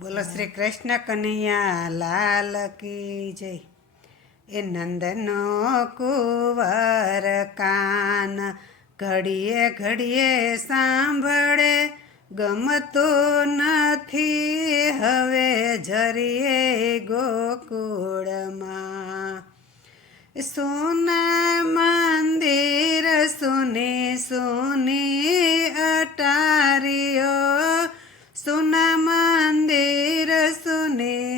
બોલો શ્રી કૃષ્ણ કનૈયા, લાલ કી જય. એ નંદનો કુંવર કાન ઘડીએ ઘડીએ સાંભળે, ગમતું નથી હવે જરીએ ગોકુળમાં. સોના મંદિર, સુની સુની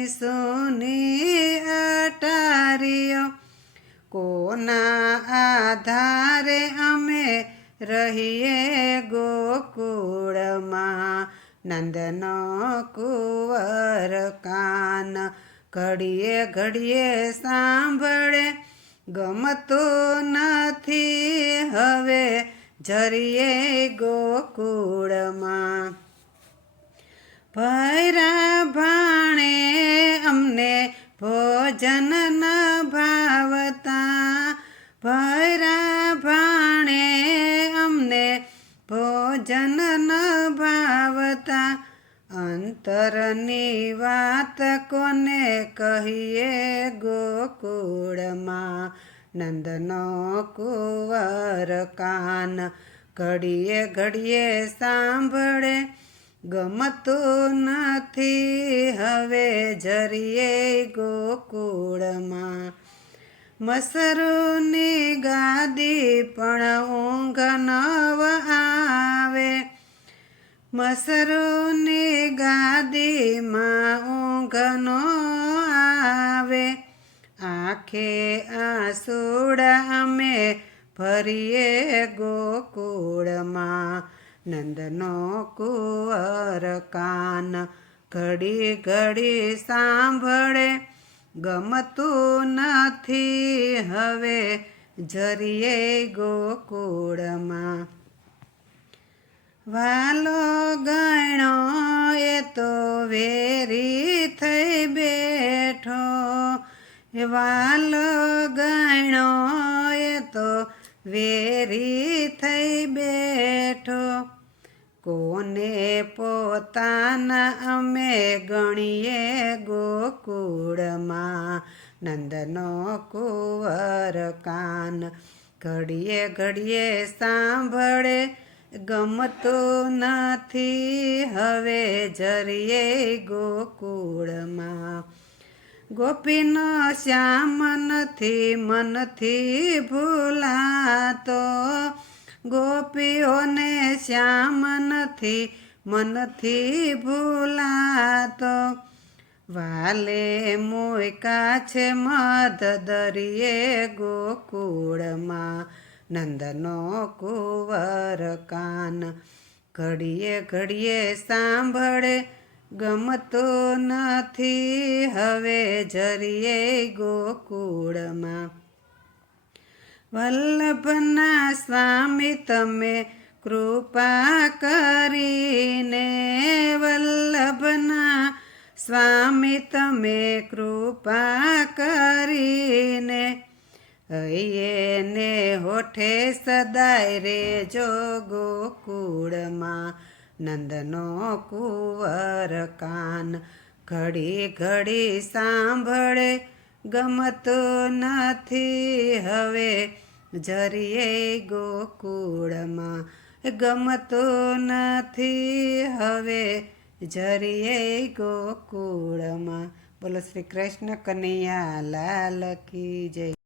સુની અટારીઓ કોના આધારે અમે રહીએ ગોકુળમાં નંદનો કુંવર કાન ઘડીએ ઘડીએ સાંભળે ગમતું નથી હવે જરીએ ગોકુળમાં ભૈરા ભાણે અમને ભોજન ન ભાવતા. ભૈરા ભાણે અમને ભોજન ન ભાવતા. અંતરની વાત કોને કહીએ ગોકુળમાં? નંદનો કુંવર કાન ઘડીએ ઘડીએ સાંભળે ગમતું નથી. હવે જરીએ ગોકુળમાં. મસરૂની ગાદી પણ ઊંઘ નવ આવે. મસરૂની ગાદીમાં ઊંઘ નો આવે. આંખે આંસુડા અમે ભરીએ ગોકુળમાં. નંદનો કુંવર કાન ઘડી ઘડી સાંભળે ગમતું નથી હવે જરીએ ગોકુળમાં વાલો ગણો એ તો વેરી થઈ બેઠો વાલો ગણો એ તો વેરી થઈ બેઠો કોને પોતાના અમે ગણીએ ગોકુળમાં? નંદનો કુંવર કાન ઘડીએ ઘડીએ સાંભળે, ગમતું નથી હવે જરીએ ગોકુળમાં. ગોપીનો શ્યામ નથી, મનથી ભૂલાતો ગોપીઓને શ્યામ નથી મનથી ભૂલાતો. વાલે મોયકા છે મધ દરિયે ગોકુળમાં નંદનો કુંવર કાન. ઘડીએ ઘડીએ સાંભળે ગમતો નથી, હવે જરીએ ગોકુળમાં. વલ્લભના સ્વામી, તમે કૃપા કરીને વલ્લભના સ્વામી, તમે કૃપા કરીને ને હોઠે સદાય રે જો ગોકુળમાં. નંદનો કુંવર કાન ઘડી ઘડી સાંભળે ગમતું નથી હવે. જરીએ ગોકુળમાં ગમતું નથી હવે. જરીએ ગોકુળમાં. બોલો શ્રી કૃષ્ણ કનૈયા લાલ કી જય.